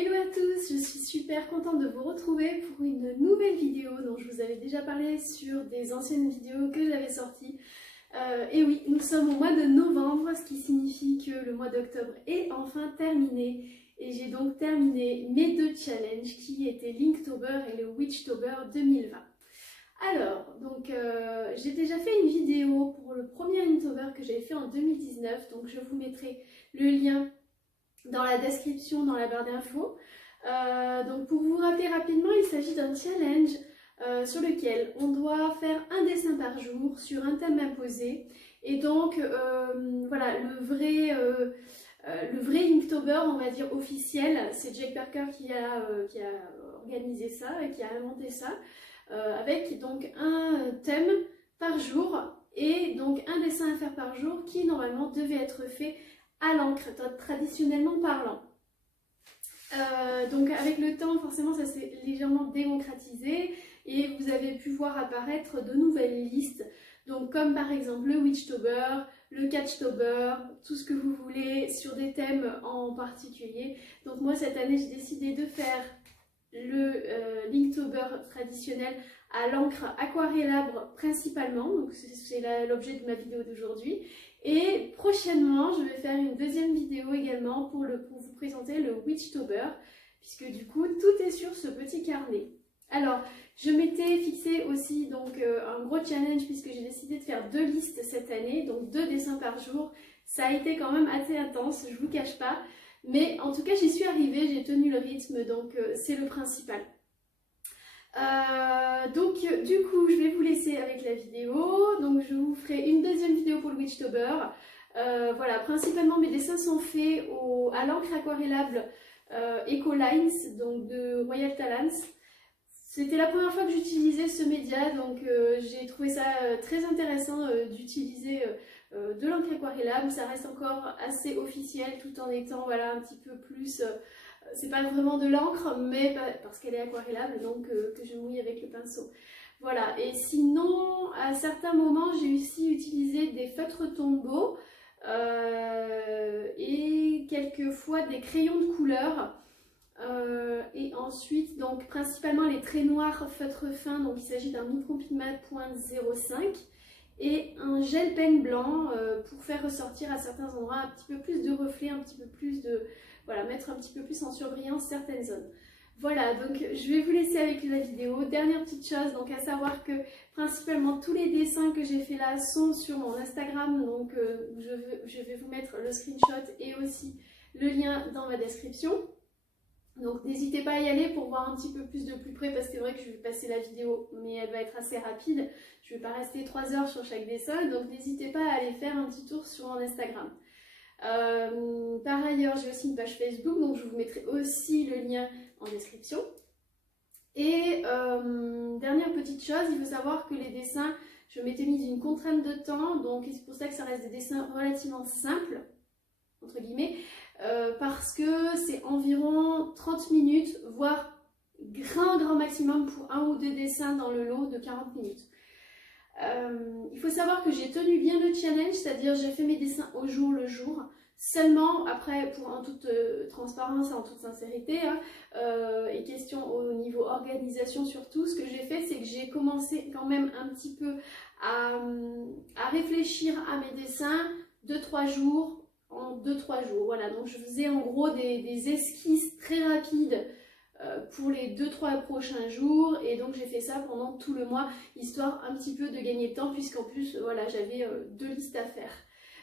Hello à tous, je suis super contente de vous retrouver pour une nouvelle vidéo dont je vous avais déjà parlé sur des anciennes vidéos que j'avais sorties. Et oui, nous sommes au mois de novembre, ce qui signifie que le mois d'octobre est enfin terminé. Et j'ai donc terminé mes deux challenges qui étaient Linktober et le Witchtober 2020. Alors, donc j'ai déjà fait une vidéo pour le premier Linktober que j'avais fait en 2019, donc je vous mettrai le lien dans la description, dans la barre d'infos. Donc pour vous rappeler rapidement, il s'agit d'un challenge sur lequel on doit faire un dessin par jour sur un thème imposé. Et donc voilà, le vrai Inktober, on va dire officiel, c'est Jake Parker qui a organisé ça et qui a inventé ça, avec donc un thème par jour et donc un dessin à faire par jour qui normalement devait être fait à l'encre, traditionnellement parlant. Donc avec le temps, forcément, ça s'est légèrement démocratisé et vous avez pu voir apparaître de nouvelles listes, donc comme par exemple le Witchtober, le Catchtober, tout ce que vous voulez sur des thèmes en particulier. Donc moi cette année j'ai décidé de faire le Linktober traditionnel à l'encre aquarellable principalement, donc c'est l'objet de ma vidéo d'aujourd'hui. Et prochainement, je vais faire une deuxième vidéo également pour vous présenter le Witchtober, puisque du coup, tout est sur ce petit carnet. Alors, je m'étais fixé aussi donc un gros challenge puisque j'ai décidé de faire 2 listes cette année, donc 2 dessins par jour. Ça a été quand même assez intense, je vous cache pas, mais en tout cas, j'y suis arrivée, j'ai tenu le rythme, donc c'est le principal. Donc du coup je vais vous laisser avec la vidéo, donc je vous ferai une deuxième vidéo pour le Witchtober. Voilà, principalement mes dessins sont faits à l'encre aquarellable Ecolines, donc de Royal Talens. C'était la première fois que j'utilisais ce média, donc j'ai trouvé ça très intéressant d'utiliser de l'encre aquarellable. Ça reste encore assez officiel tout en étant voilà, un petit peu plus... c'est pas vraiment de l'encre, mais parce qu'elle est aquarellable, donc que je mouille avec le pinceau. Voilà, et sinon, à certains moments, j'ai aussi utilisé des feutres Tombow et quelquefois des crayons de couleur. Et ensuite, donc principalement les traits noirs feutre fin, donc il s'agit d'un Micropigment .05 et un gel pen blanc pour faire ressortir à certains endroits un petit peu plus de reflets, un petit peu plus de... Voilà, mettre un petit peu plus en surbrillance certaines zones. Voilà, donc je vais vous laisser avec la vidéo. Dernière petite chose, donc à savoir que principalement tous les dessins que j'ai fait là sont sur mon Instagram, donc je vais vous mettre le screenshot et aussi le lien dans ma description. Donc n'hésitez pas à y aller pour voir un petit peu plus de plus près parce que c'est vrai que je vais passer la vidéo mais elle va être assez rapide. Je ne vais pas rester 3 heures sur chaque dessin, donc n'hésitez pas à aller faire un petit tour sur mon Instagram. Par ailleurs, j'ai aussi une page Facebook, donc je vous mettrai aussi le lien en description. Et dernière petite chose, il faut savoir que les dessins, je m'étais mise une contrainte de temps, donc c'est pour ça que ça reste des dessins relativement simples, entre guillemets, parce que c'est environ 30 minutes, voire grand maximum pour 1 ou 2 dessins dans le lot de 40 minutes. Il faut savoir que j'ai tenu bien le challenge, c'est-à-dire j'ai fait mes dessins au jour le jour. Seulement, après, en toute transparence et en toute sincérité, hein, et question au niveau organisation surtout, ce que j'ai fait, c'est que j'ai commencé quand même un petit peu à réfléchir à mes dessins 2-3 jours, en 2-3 jours. Voilà, donc je faisais en gros des esquisses très rapides pour les 2-3 prochains jours et donc j'ai fait ça pendant tout le mois histoire un petit peu de gagner de temps puisqu'en plus voilà j'avais 2 listes à faire.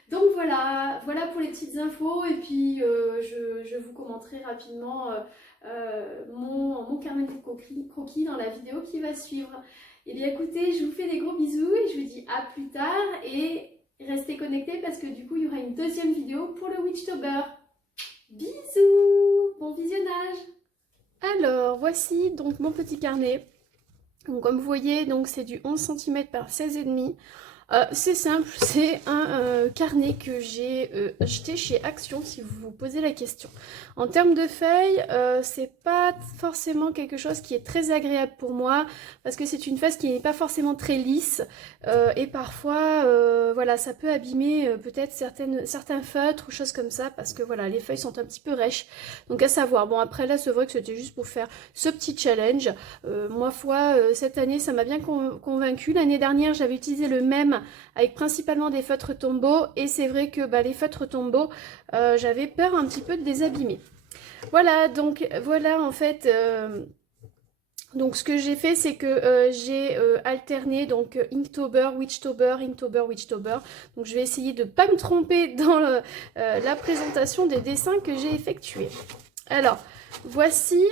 Donc voilà pour les petites infos et puis je vous commenterai rapidement mon carnet de croquis dans la vidéo qui va suivre. Et bien écoutez, je vous fais des gros bisous et je vous dis à plus tard et restez connectés parce que du coup il y aura une deuxième vidéo pour le Witchtober. Bisous, bon visionnage. Alors voici donc mon petit carnet. Donc, comme vous voyez, donc c'est du 11 cm par 16,5. C'est simple, c'est un carnet que j'ai acheté chez Action, si vous vous posez la question. En termes de feuilles, c'est pas forcément quelque chose qui est très agréable pour moi, parce que c'est une feuille qui n'est pas forcément très lisse, et parfois, voilà, ça peut abîmer peut-être certains feutres ou choses comme ça, parce que voilà, les feuilles sont un petit peu rêches. Donc à savoir, bon après là, c'est vrai que c'était juste pour faire ce petit challenge. Ma foi, cette année, ça m'a bien convaincu. L'année dernière, j'avais utilisé le même avec principalement des feutres Tombow et c'est vrai que les feutres Tombow, j'avais peur un petit peu de les abîmer. Voilà, donc voilà en fait, donc ce que j'ai fait c'est que j'ai alterné donc Inktober, Witchtober, Inktober, Witchtober. Donc je vais essayer de ne pas me tromper dans la présentation des dessins que j'ai effectués. Alors, voici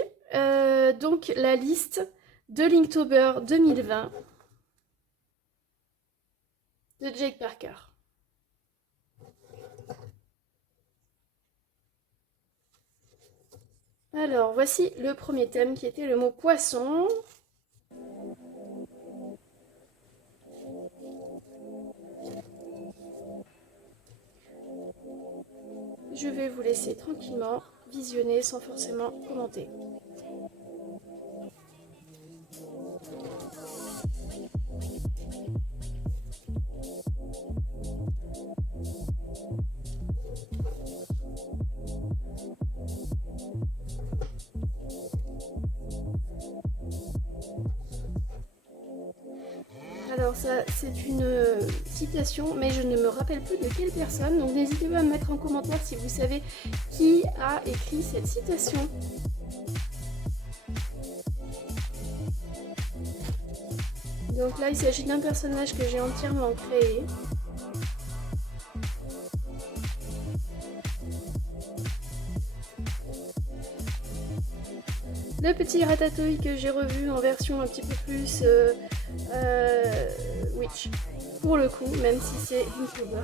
donc la liste de l'Inktober 2020. De Jake Parker. Alors, voici le premier thème qui était le mot poisson. Je vais vous laisser tranquillement visionner sans forcément commenter. Alors ça, c'est une citation, mais je ne me rappelle plus de quelle personne, donc n'hésitez pas à me mettre en commentaire si vous savez qui a écrit cette citation. Donc là, il s'agit d'un personnage que j'ai entièrement créé. Le petit Ratatouille que j'ai revu en version un petit peu plus Witch, pour le coup, même si c'est Inktober.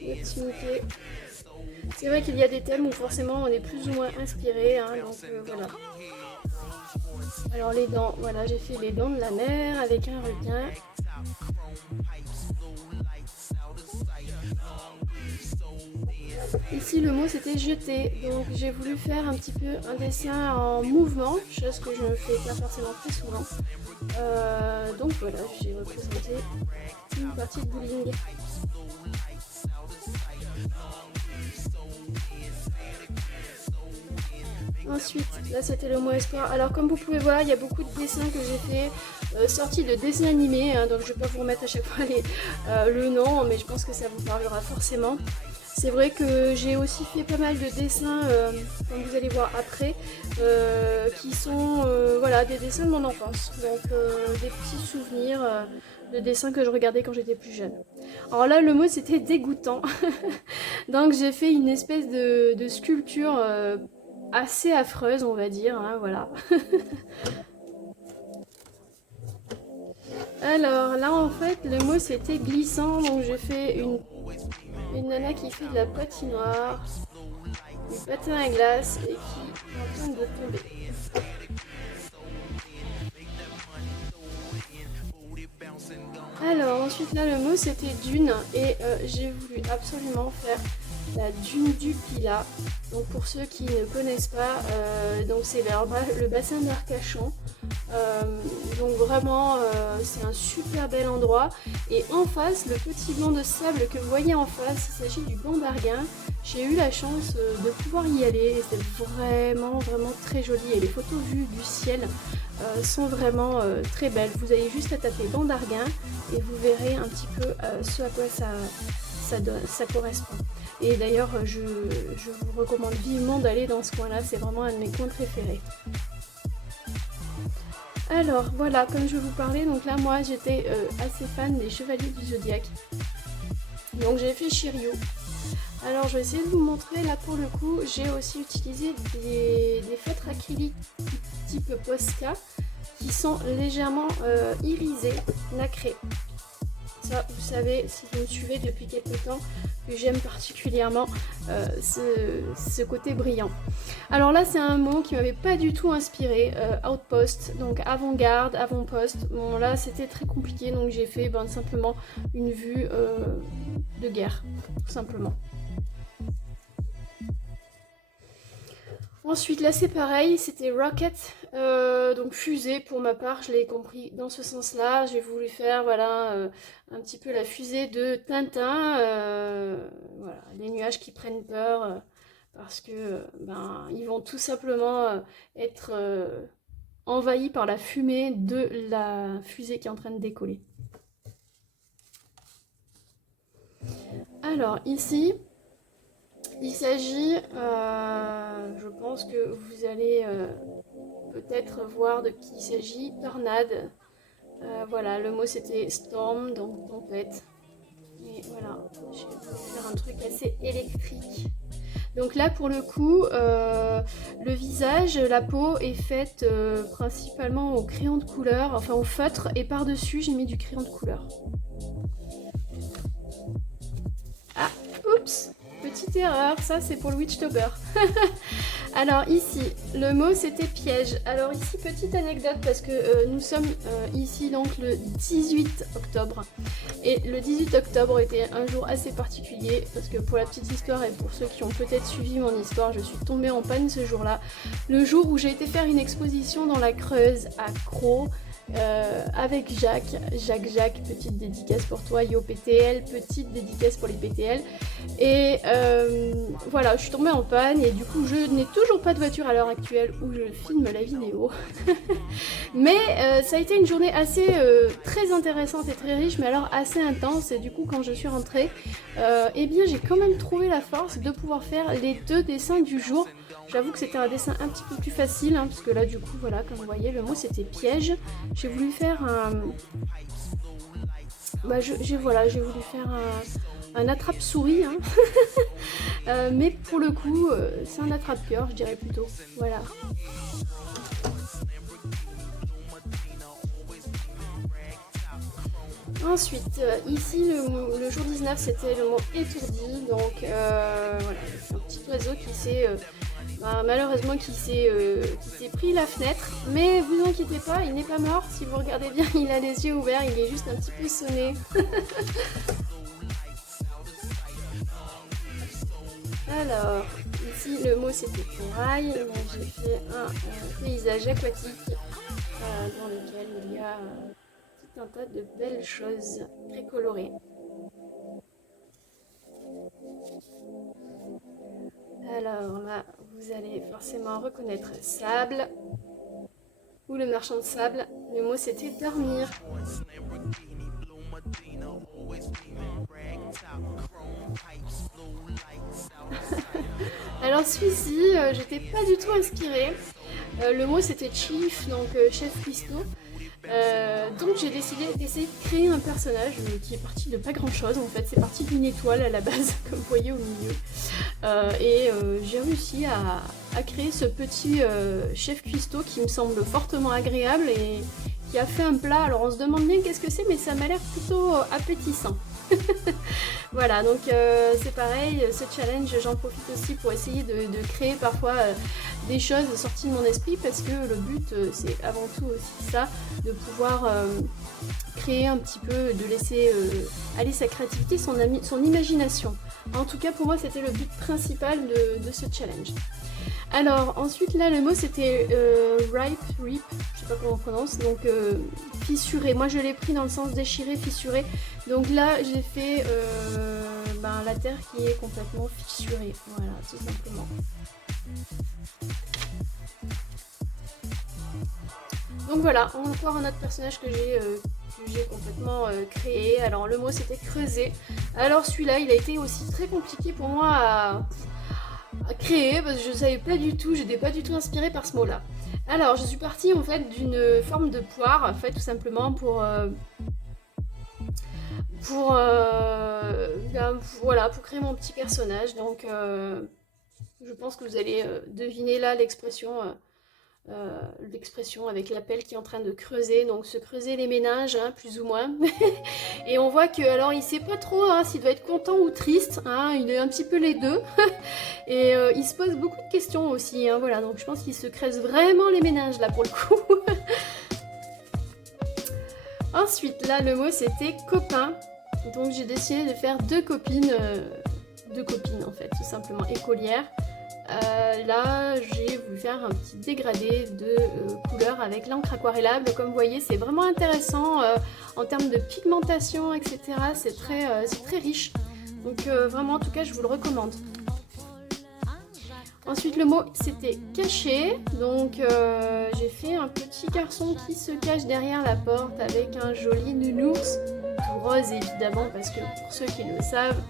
Le petit Mickey. C'est vrai qu'il y a des thèmes où forcément on est plus ou moins inspiré, hein, donc voilà. Alors les dents, voilà, j'ai fait les dents de la mer avec un requin. Ici le mot c'était jeter, donc j'ai voulu faire un petit peu un dessin en mouvement, chose que je ne fais pas forcément très souvent. Donc voilà, j'ai représenté une partie de bowling. Ensuite, là c'était le mot espoir. Alors comme vous pouvez voir, il y a beaucoup de dessins que j'ai fait, sortis de dessins animés, hein, donc je ne vais pas vous remettre à chaque fois le nom, mais je pense que ça vous parlera forcément. C'est vrai que j'ai aussi fait pas mal de dessins, comme vous allez voir après, qui sont voilà, des dessins de mon enfance, donc des petits souvenirs de dessins que je regardais quand j'étais plus jeune. Alors là, le mot c'était dégoûtant, donc j'ai fait une espèce de sculpture assez affreuse, on va dire, hein, voilà. Alors là, en fait, le mot c'était glissant, donc j'ai fait une nana qui fait de la patinoire, du patin à glace et qui est en train de tomber. Alors ensuite là le mot c'était dune et j'ai voulu absolument faire la dune du Pilat. Donc pour ceux qui ne connaissent pas, donc c'est vers le bassin d'Arcachon. Donc vraiment c'est un super bel endroit et en face le petit banc de sable que vous voyez en face, il s'agit du banc d'Arguin. J'ai eu la chance de pouvoir y aller et c'est vraiment très joli et les photos vues du ciel sont vraiment très belles. Vous avez juste à taper banc d'Arguin et vous verrez un petit peu ce à quoi ça correspond. Et d'ailleurs je vous recommande vivement d'aller dans ce coin là, c'est vraiment un de mes coins préférés. Alors voilà, comme je vous parlais, donc là moi j'étais assez fan des Chevaliers du Zodiaque. Donc j'ai fait Shiryu. Alors je vais essayer de vous montrer, là pour le coup j'ai aussi utilisé des feutres acryliques type Posca qui sont légèrement irisés, nacrés. ça, vous savez, si vous me suivez depuis quelques temps, que j'aime particulièrement ce côté brillant. Alors là, c'est un mot qui m'avait pas du tout inspiré, outpost, donc avant-garde, avant-poste. Bon là, c'était très compliqué, donc j'ai fait simplement une vue de guerre, tout simplement. Ensuite, là c'est pareil, c'était rocket, donc fusée pour ma part, je l'ai compris dans ce sens-là. J'ai voulu faire voilà un petit peu la fusée de Tintin, voilà, les nuages qui prennent peur parce que ils vont tout simplement être envahis par la fumée de la fusée qui est en train de décoller. Alors ici, il s'agit, je pense que vous allez peut-être voir de qui il s'agit, tornade. Voilà, le mot c'était storm, donc tempête. Et voilà, je vais faire un truc assez électrique. Donc là pour le coup, le visage, la peau est faite principalement au crayon de couleur, enfin au feutre, et par-dessus j'ai mis du crayon de couleur. Ah, oups! Petite erreur, ça c'est pour le Witchtober. Alors ici, le mot c'était piège. Alors ici, petite anecdote parce que nous sommes ici donc le 18 octobre. Et le 18 octobre était un jour assez particulier parce que pour la petite histoire et pour ceux qui ont peut-être suivi mon histoire, je suis tombée en panne ce jour-là. Le jour où j'ai été faire une exposition dans la Creuse à Crau. Avec Jacques, petite dédicace pour toi, yo PTL, petite dédicace pour les PTL. Et voilà, je suis tombée en panne et du coup je n'ai toujours pas de voiture à l'heure actuelle où je filme la vidéo. Mais ça a été une journée assez très intéressante et très riche, mais alors assez intense. Et du coup quand je suis rentrée, eh bien j'ai quand même trouvé la force de pouvoir faire les 2 dessins du jour. J'avoue que c'était un dessin un petit peu plus facile, parce que là du coup voilà, comme vous voyez, le mot c'était piège. J'ai voulu faire un... j'ai voulu faire un attrape-souris, mais pour le coup, c'est un attrape-cœur, je dirais plutôt. Voilà. Ensuite, ici, le jour 19, c'était le mot étourdi. Donc, voilà, c'est un petit oiseau qui s'est... malheureusement qui s'est pris la fenêtre, mais vous inquiétez pas, il n'est pas mort. Si vous regardez bien, il a les yeux ouverts, il est juste un petit peu sonné. Alors, ici le mot c'était corail, donc j'ai fait un paysage aquatique dans lequel il y a tout un tas de belles choses très colorées. Alors là, vous allez forcément reconnaître sable ou le marchand de sable. Le mot c'était dormir. Alors celui-ci, j'étais pas du tout inspirée. Le mot c'était chief, donc chef cuistot. Donc j'ai décidé d'essayer de créer un personnage qui est parti de pas grand chose en fait, c'est parti d'une étoile à la base comme vous voyez au milieu, et j'ai réussi à créer ce petit chef cuistot qui me semble fortement agréable et qui a fait un plat. Alors on se demande bien qu'est-ce que c'est, mais ça m'a l'air plutôt appétissant. Voilà, donc c'est pareil, ce challenge j'en profite aussi pour essayer de créer parfois des choses sorties de mon esprit, parce que le but c'est avant tout aussi ça, de pouvoir créer un petit peu, de laisser aller sa créativité, son imagination. En tout cas pour moi c'était le but principal de ce challenge. Alors ensuite là le mot c'était rip, je sais pas comment on prononce, donc fissuré. Moi je l'ai pris dans le sens déchiré, fissuré. Donc là j'ai fait la terre qui est complètement fissurée, voilà tout simplement. Donc voilà, encore un autre personnage que j'ai complètement créé. Alors le mot c'était creuser. Alors celui-là il a été aussi très compliqué pour moi à créer parce que je savais pas du tout, j'étais pas du tout inspirée par ce mot-là. Alors je suis partie en fait d'une forme de poire, en fait tout simplement pour créer mon petit personnage. Donc je pense que vous allez deviner là l'expression l'expression avec la pelle qui est en train de creuser, donc se creuser les méninges, hein, plus ou moins. Et on voit que, alors il sait pas trop hein, s'il doit être content ou triste, hein, il est un petit peu les deux. Et il se pose beaucoup de questions aussi, hein, voilà, donc je pense qu'il se creuse vraiment les méninges là pour le coup. Ensuite, là le mot c'était copain, donc j'ai décidé de faire deux copines en fait, tout simplement écolières. Là j'ai voulu faire un petit dégradé de couleur avec l'encre aquarellable. Comme vous voyez, c'est vraiment intéressant en termes de pigmentation, etc. C'est très riche, donc vraiment en tout cas je vous le recommande. Ensuite le mot c'était caché, donc j'ai fait un petit garçon qui se cache derrière la porte avec un joli nounours, tout rose évidemment, parce que pour ceux qui le savent,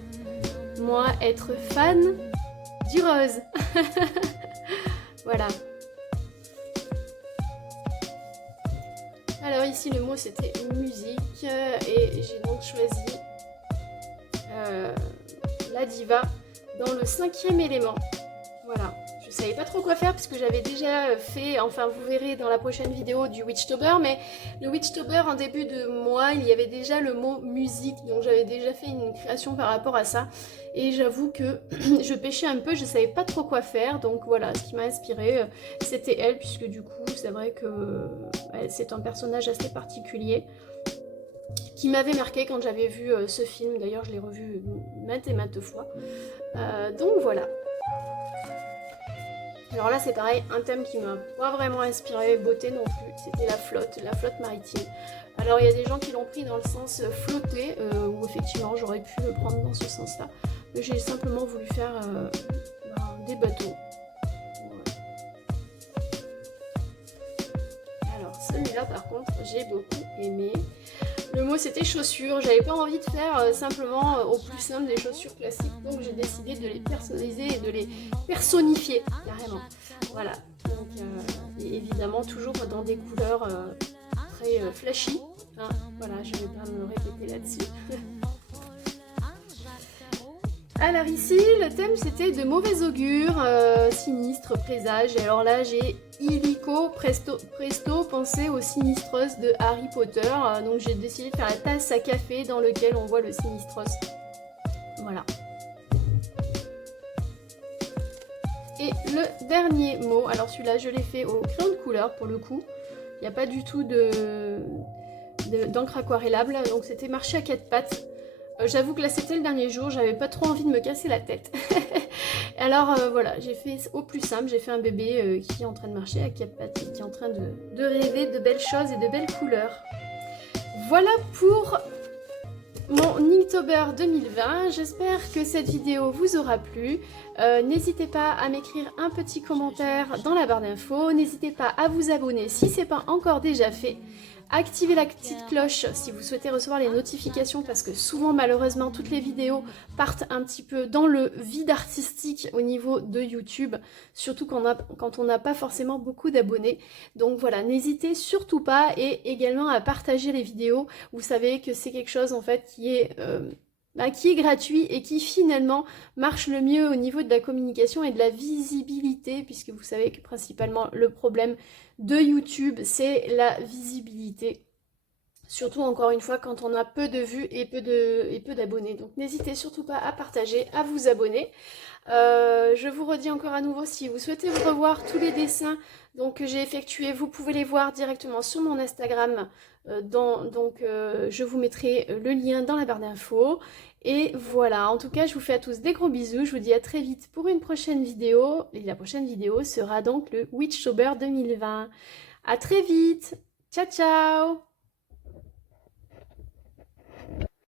moi être fan du rose. Voilà. Alors ici le mot c'était musique et j'ai donc choisi la diva dans le 5e élément. Voilà, je savais pas trop quoi faire parce que j'avais déjà fait, enfin vous verrez dans la prochaine vidéo du Witchtober, mais le Witchtober en début de mois, il y avait déjà le mot musique, donc j'avais déjà fait une création par rapport à ça. Et j'avoue que je pêchais un peu, je savais pas trop quoi faire, donc voilà, ce qui m'a inspiré, c'était elle, puisque du coup, c'est vrai que c'est un personnage assez particulier, qui m'avait marqué quand j'avais vu ce film, d'ailleurs je l'ai revu maintes et maintes fois, donc voilà. Alors là c'est pareil, un thème qui m'a pas vraiment inspiré, beauté non plus, c'était la flotte maritime. Alors il y a des gens qui l'ont pris dans le sens flotter, où effectivement j'aurais pu le prendre dans ce sens-là. Mais j'ai simplement voulu faire des bateaux. Voilà. Alors celui-là par contre j'ai beaucoup aimé. Le mot c'était chaussures, j'avais pas envie de faire simplement au plus simple des chaussures classiques, donc j'ai décidé de les personnaliser et de les personnifier carrément. Voilà, donc et évidemment toujours dans des couleurs très flashy, hein. Voilà, je vais pas me répéter là-dessus. Alors ici, le thème c'était de mauvais augure, sinistre, présage. Et alors là, j'ai illico presto, pensez aux sinistroses de Harry Potter. Donc j'ai décidé de faire la tasse à café dans laquelle on voit le sinistros. Voilà. Et le dernier mot, alors celui-là, je l'ai fait au crayon de couleur pour le coup. Il n'y a pas du tout d'encre aquarellable, donc c'était marché à 4 pattes. J'avoue que là c'était le dernier jour, j'avais pas trop envie de me casser la tête. Alors voilà, j'ai fait au plus simple, j'ai fait un bébé qui est en train de marcher à 4 pattes et qui est en train de rêver de belles choses et de belles couleurs. Voilà pour mon Inktober 2020, j'espère que cette vidéo vous aura plu. N'hésitez pas à m'écrire un petit commentaire dans la barre d'infos, n'hésitez pas à vous abonner si ce n'est pas encore déjà fait. Activez la petite cloche si vous souhaitez recevoir les notifications parce que souvent malheureusement toutes les vidéos partent un petit peu dans le vide artistique au niveau de YouTube, surtout quand on n'a pas forcément beaucoup d'abonnés. Donc voilà, n'hésitez surtout pas et également à partager les vidéos. Vous savez que c'est quelque chose en fait qui est gratuit et qui finalement marche le mieux au niveau de la communication et de la visibilité, puisque vous savez que principalement le problème de YouTube c'est la visibilité, surtout encore une fois quand on a peu de vues et peu d'abonnés. Donc n'hésitez surtout pas à partager, à vous abonner. Je vous redis encore à nouveau, si vous souhaitez revoir tous les dessins que j'ai effectués, vous pouvez les voir directement sur mon Instagram. Je vous mettrai le lien dans la barre d'infos. Et voilà, en tout cas, je vous fais à tous des gros bisous. Je vous dis à très vite pour une prochaine vidéo. Et la prochaine vidéo sera donc le Witchtober 2020. À très vite. Ciao, ciao!